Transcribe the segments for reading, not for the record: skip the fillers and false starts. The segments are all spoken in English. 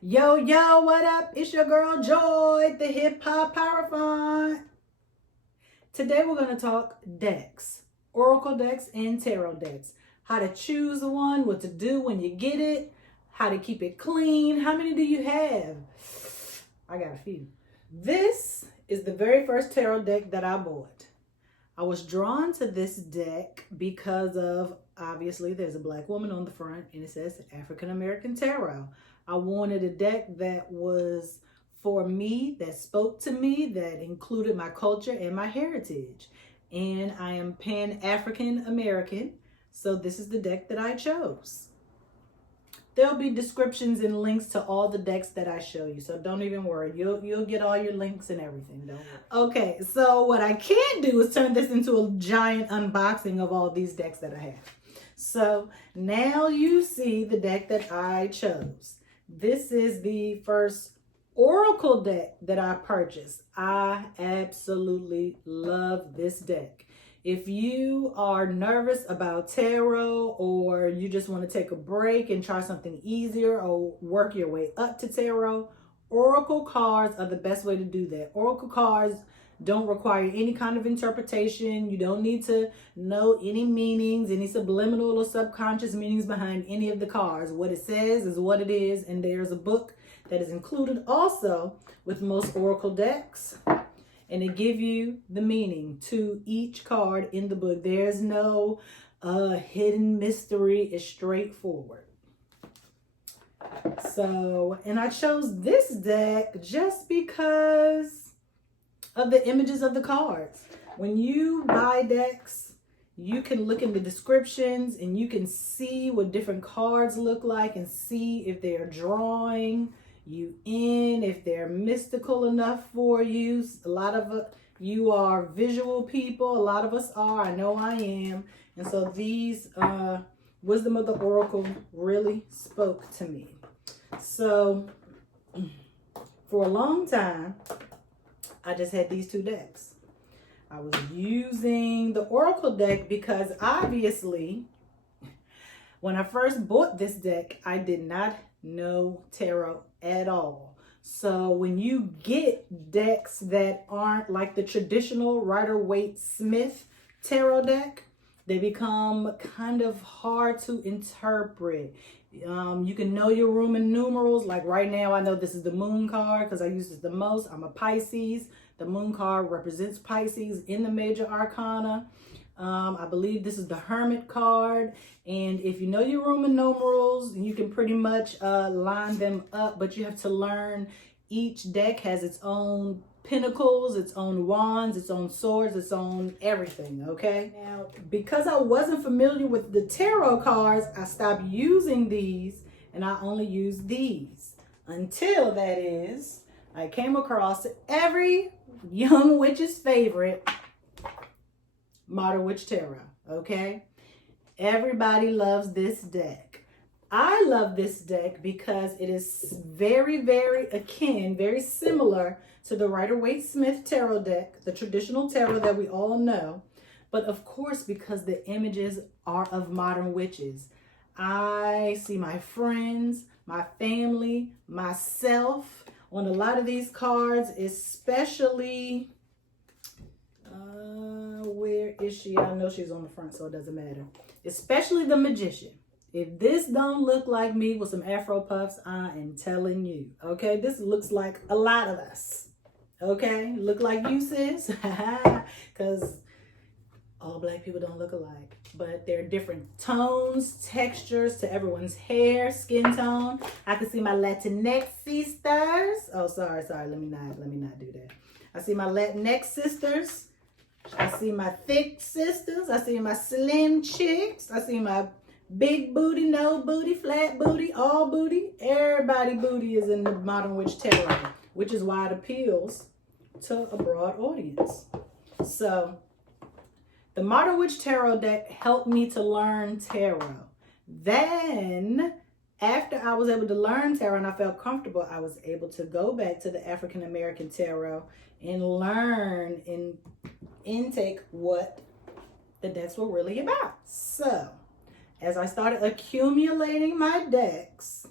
Yo, yo, what up? It's your girl Joy, the hip hop power font. Today we're going to talk decks, oracle decks and tarot decks. How to choose one, what to do when you get it, how to keep it clean. How many do you have? I got a few. This is the very first tarot deck that I bought. I was drawn to this deck because of, obviously, there's a black woman on the front and it says African American Tarot. I wanted a deck that was for me, that spoke to me, that included my culture and my heritage. And I am Pan-African American, so this is the deck that I chose. There'll be descriptions and links to all the decks that I show you, so don't even worry. You'll get all your links and everything, don't worry. Okay, so what I can do is turn this into a giant unboxing of all these decks that I have. So now you see the deck that I chose. This is the first oracle deck that I purchased. I absolutely love this deck. If you are nervous about tarot, or you just want to take a break and try something easier or work your way up to tarot, oracle cards are the best way to do that. Oracle cards don't require any kind of interpretation. You don't need to know any meanings, any subliminal or subconscious meanings behind any of the cards. What it says is what it is, and there's a book that is included also with most oracle decks, and it gives you the meaning to each card in the book. There's no hidden mystery. It's straightforward. So, and I chose this deck just because of the images of the cards. When you buy decks, you can look in the descriptions and you can see what different cards look like and see if they're drawing you in, if they're mystical enough for you. A lot of you are visual people. A lot of us are. I know I am. And so these Wisdom of the Oracle really spoke to me. So for a long time, I just had these two decks. I was using the Oracle deck because obviously when I first bought this deck, I did not know tarot at all. So when you get decks that aren't like the traditional Rider-Waite-Smith Tarot deck, they become kind of hard to interpret. You can know your Roman numerals. Like right now, I know this is the moon card because I use it the most. I'm a Pisces. The moon card represents Pisces in the major arcana. I believe this is the Hermit card. And if you know your Roman numerals, you can pretty much line them up, but you have to learn each deck has its own pentacles, its own wands, its own swords, its own everything, okay? Now, because I wasn't familiar with the tarot cards, I stopped using these and I only use these until, that is, I came across every young witch's favorite, Modern Witch Tarot, okay? Everybody loves this deck. I love this deck because it is very, very akin, very similar to the Rider-Waite-Smith Tarot deck, the traditional tarot that we all know. But of course, because the images are of modern witches, I see my friends, my family, myself on a lot of these cards, especially, where is she? I know she's on the front, so it doesn't matter. Especially the Magician. If this don't look like me with some Afro puffs, I am telling you, okay? This looks like a lot of us, okay? Look like you, sis? Because all black people don't look alike, but there are different tones, textures to everyone's hair, skin tone. I can see my Latinx sisters. Oh, sorry. Let me not do that. I see my Latinx sisters. I see my thick sisters. I see my slim chicks. I see my big booty, no booty, flat booty, all booty. Everybody booty is in the Modern Witch Tarot, which is why it appeals to a broad audience. So the Modern Witch Tarot deck helped me to learn tarot. Then, after I was able to learn tarot and I felt comfortable, I was able to go back to the African American Tarot and learn and intake what the decks were really about. So, as I started accumulating my decks,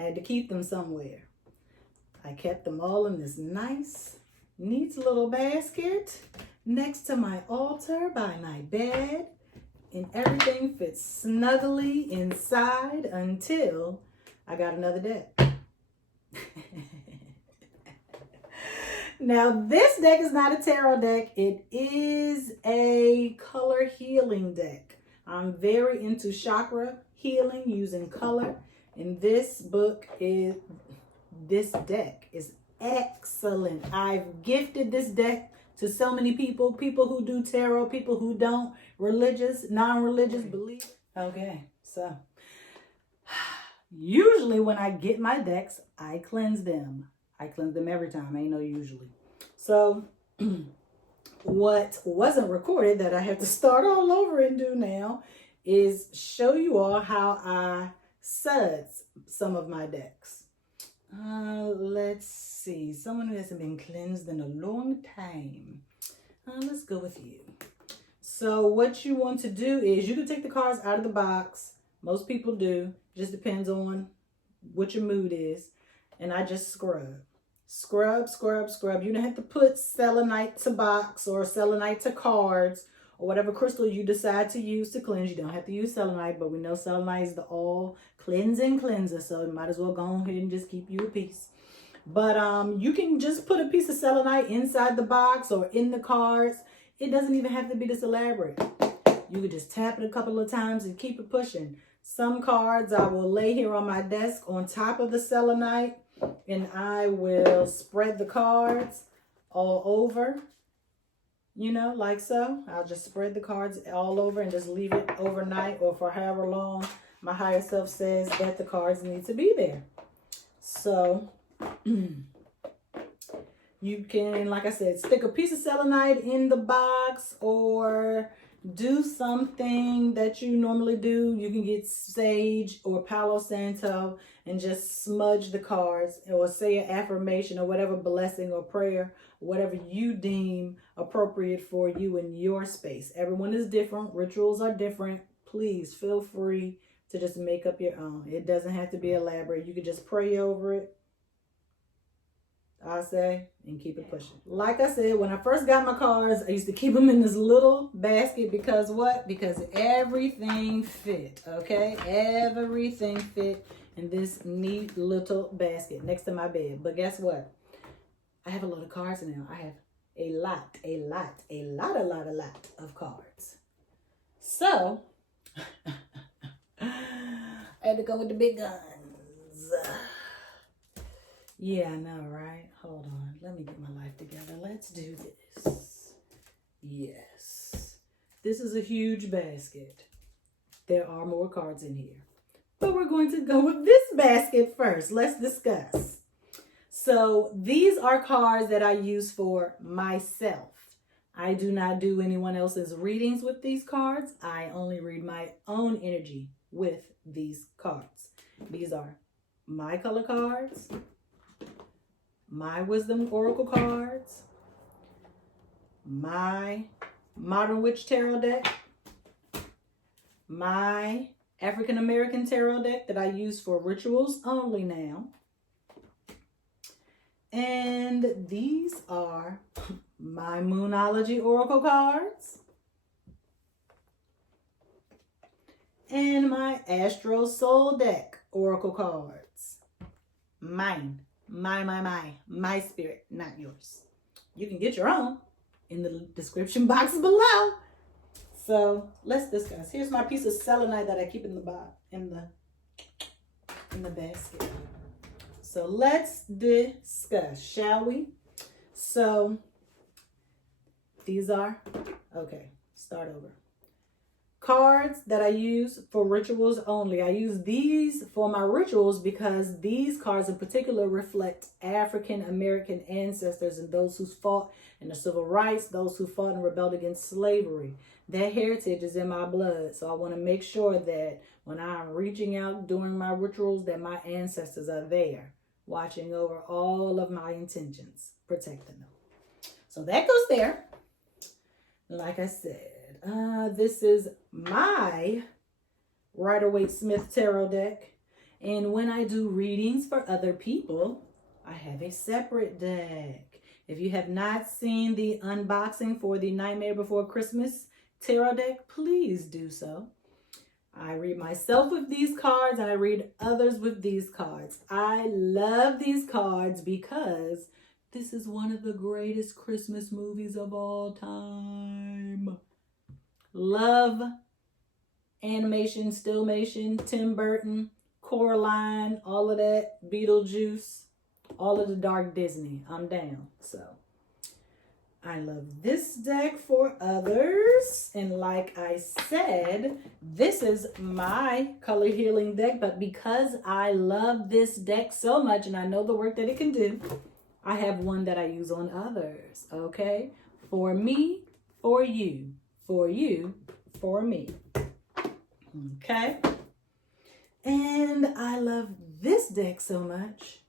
I had to keep them somewhere. I kept them all in this nice, neat little basket next to my altar by my bed. And everything fits snugly inside until I got another deck. Now, this deck is not a tarot deck. It is a color healing deck. I'm very into chakra healing using color. And this deck is excellent. I've gifted this deck to so many people who do tarot, people who don't, religious, non-religious, believe. Okay, so usually when I get my decks, I cleanse them. I cleanse them every time. Ain't no usually. So what wasn't recorded that I have to start all over and do now is show you all how I suds some of my decks. Let's see. Someone who hasn't been cleansed in a long time. Let's go with you. So what you want to do is you can take the cards out of the box. Most people do. Just depends on what your mood is. And I just scrub. Scrub, scrub, scrub. You don't have to put selenite to box or selenite to cards or whatever crystal you decide to use to cleanse. You don't have to use selenite, but we know selenite is the all cleansing cleanser. So you might as well go ahead and just keep you a piece. But you can just put a piece of selenite inside the box or in the cards. It doesn't even have to be this elaborate. You could just tap it a couple of times and keep it pushing. Some cards I will lay here on my desk on top of the selenite. And I will spread the cards all over, you know, like so. I'll just spread the cards all over and just leave it overnight or for however long my higher self says that the cards need to be there. So you can, like I said, stick a piece of selenite in the box or do something that you normally do. You can get sage or Palo Santo and just smudge the cards or say an affirmation or whatever blessing or prayer, whatever you deem appropriate for you in your space. Everyone is different. Rituals are different. Please feel free to just make up your own. It doesn't have to be elaborate. You can just pray over it, I say, and keep it pushing. Like I said, when I first got my cards, I used to keep them in this little basket because what? Because everything fit, okay? Everything fit in this neat little basket next to my bed. But guess what? I have a lot of cards now. I have a lot of cards. So, I had to go with the big guns. Yeah, I know, right? Hold on. Let me get my life together. Let's do this. Yes. This is a huge basket. There are more cards in here. But we're going to go with this basket first. Let's discuss. So these are cards that I use for myself. I do not do anyone else's readings with these cards. I only read my own energy with these cards. These are my color cards, my wisdom oracle cards, my modern witch tarot deck, my African American tarot deck that I use for rituals only now, and these are my Moonology oracle cards and my Astro Soul deck oracle cards. Mine. My spirit, not yours. You can get your own in the description box below. So let's discuss. Here's my piece of selenite that I keep in the box, in the basket. So let's discuss, shall we? So these are, okay, start over. Cards that I use for rituals only. I use these for my rituals because these cards in particular reflect African American ancestors and those who fought in the civil rights, those who fought and rebelled against slavery. That heritage is in my blood. So I want to make sure that when I'm reaching out during my rituals, that my ancestors are there, watching over all of my intentions, protecting them. So that goes there. Like I said, this is my Rider-Waite-Smith Tarot deck. And when I do readings for other people, I have a separate deck. If you have not seen the unboxing for the Nightmare Before Christmas tarot deck, please do so. I read myself with these cards and I read others with these cards. I love these cards because this is one of the greatest Christmas movies of all time. Love animation, stillmation, Tim Burton, Coraline, all of that, Beetlejuice, all of the dark Disney. I'm down. So I love this deck for others. And like I said, this is my color healing deck. But because I love this deck so much and I know the work that it can do, I have one that I use on others. Okay? For me, for you. For you, for me. Okay? And I love this deck so much.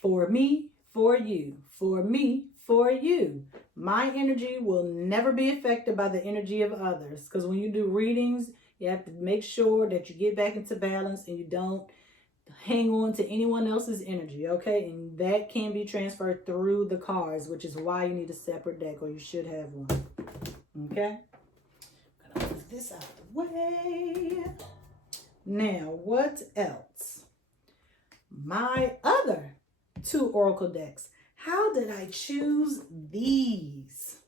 For me, for you. For me, for you. My energy will never be affected by the energy of others. Because when you do readings, you have to make sure that you get back into balance and you don't hang on to anyone else's energy, okay? And that can be transferred through the cards, which is why you need a separate deck, or you should have one. Okay? I'm gonna move this out of the way. Now, what else? My other 2 oracle decks. How did I choose these?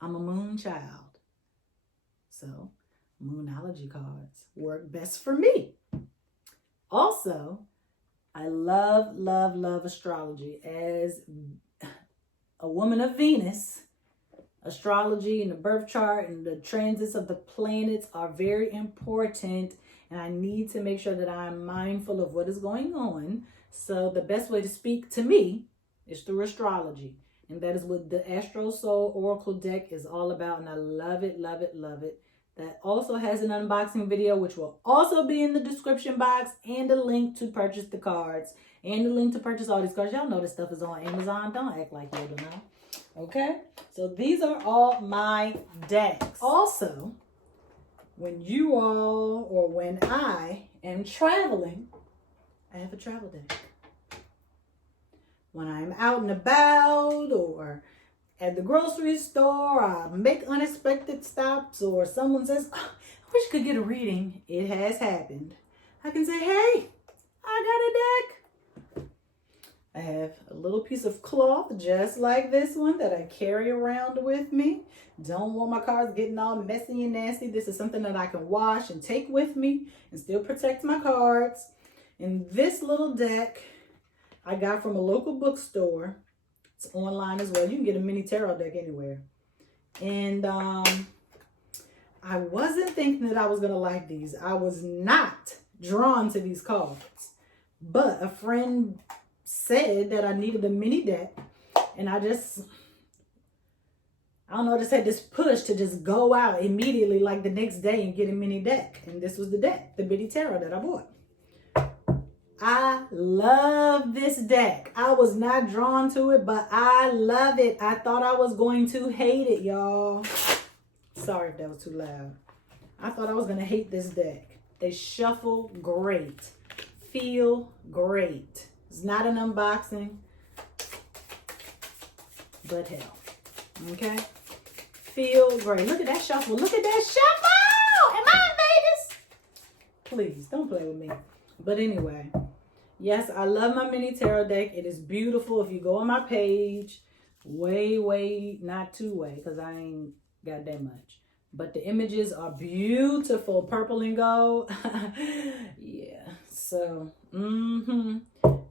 I'm a moon child. So, Moonology cards work best for me. Also, I love, love, love astrology. As a woman of Venus, astrology and the birth chart and the transits of the planets are very important. And I need to make sure that I'm mindful of what is going on. So the best way to speak to me is through astrology. And that is what the Astro Soul Oracle deck is all about. And I love it, love it, love it. That also has an unboxing video, which will also be in the description box, and a link to purchase the cards, and a link to purchase all these cards. Y'all know this stuff is on Amazon. Don't act like you don't know. Okay? So these are all my decks. Also, when you all, or when I am traveling, I have a travel deck. When I'm out and about, or at the grocery store, I make unexpected stops, or someone says, oh, I wish I could get a reading. It has happened. I can say, hey, I got a deck. I have a little piece of cloth just like this one that I carry around with me. Don't want my cards getting all messy and nasty. This is something that I can wash and take with me and still protect my cards. And this little deck I got from a local bookstore. It's online as well. You can get a mini tarot deck anywhere. And I wasn't thinking that I was going to like these. I was not drawn to these cards. But a friend said that I needed a mini deck. And I just had this push to just go out immediately like the next day and get a mini deck. And this was the deck, the mini tarot that I bought. I love this deck. I was not drawn to it, but I love it. I thought I was going to hate it, y'all. Sorry if that was too loud. I thought I was going to hate this deck. They shuffle great. Feel great. It's not an unboxing, but hell. Okay? Feel great. Look at that shuffle. Look at that shuffle! Am I in Vegas? Please, don't play with me. But anyway, yes, I love my mini tarot deck. It is beautiful. If you go on my page, not two way, because I ain't got that much. But the images are beautiful, purple and gold. Yeah, so,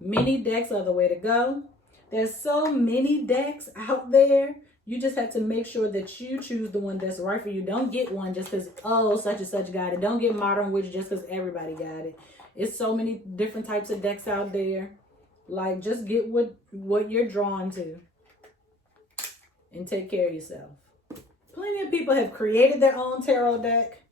mini decks are the way to go. There's so many decks out there. You just have to make sure that you choose the one that's right for you. Don't get one just because, oh, such and such got it. Don't get Modern Witch just because everybody got it. It's so many different types of decks out there. Like, just get what you're drawn to and take care of yourself. Plenty of people have created their own tarot deck.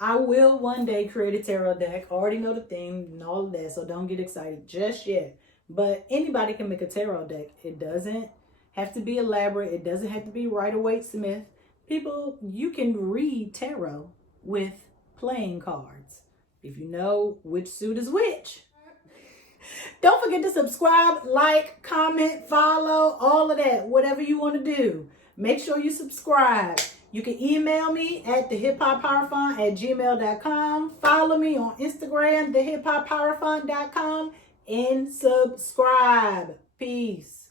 I will one day create a tarot deck. I already know the theme and all of that, so don't get excited just yet. But anybody can make a tarot deck. It doesn't have to be elaborate. It doesn't have to be Rider-Waite-Smith. People, you can read tarot with playing cards. If you know which suit is which. Don't forget to subscribe, like, comment, follow, all of that. Whatever you want to do. Make sure you subscribe. You can email me at thehiphoppyrefund@gmail.com. Follow me on Instagram, thehiphoppyrefund.com, and subscribe. Peace.